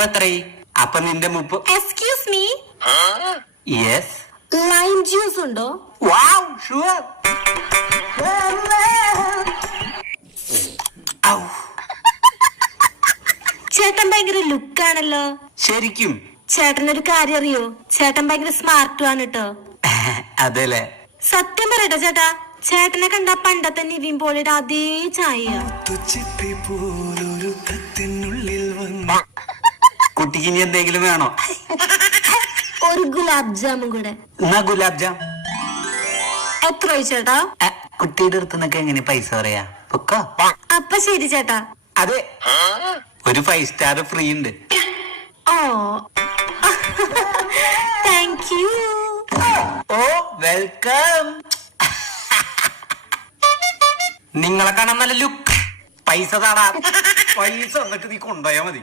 അപ്പൊ എത്രയായി? അപ്പൊ നിന്റെ excuse me, yes. Lime juice ഉണ്ടോ? വാവ്, ഷുവർ. ചേട്ടൻ ഭയങ്കര ലുക്കാണല്ലോ. ശരിക്കും? ചേട്ടനൊരു കാര്യം അറിയോ? ചേട്ടൻ ഭയങ്കര സ്മാർട്ടും ആണ് കേട്ടോ. അതെല്ലേ? സത്യം പറയട്ടോ ചേട്ടാ, ചേട്ടനെ കണ്ട പണ്ടത്തെ നിവിൻ പോളിയുടെ അതേ ചായ. കുട്ടിക്ക് ഇനി എന്തെങ്കിലും വേണോ? ഒരു ഗുലാബ് ജാമും കൂടെ. എന്നാ ഗുലാബ് ജാം. എത്ര ചേട്ടാ? കുട്ടിയുടെ അടുത്തുനിന്നൊക്കെ എങ്ങനെ പൈസ പറയാ? പൊക്കോ. അപ്പൊ ശരി ചേട്ടാ. അതെ, ഒരു 5 സ്റ്റാർ ഫ്രീ ഉണ്ട്. Oh thank you. Oh welcome. നിങ്ങളെ കാണാൻ നല്ല ലുക്ക്. പൈസ താടാ. പൈസ എന്നിട്ട് നീ കൊണ്ടുപോയാ മതി.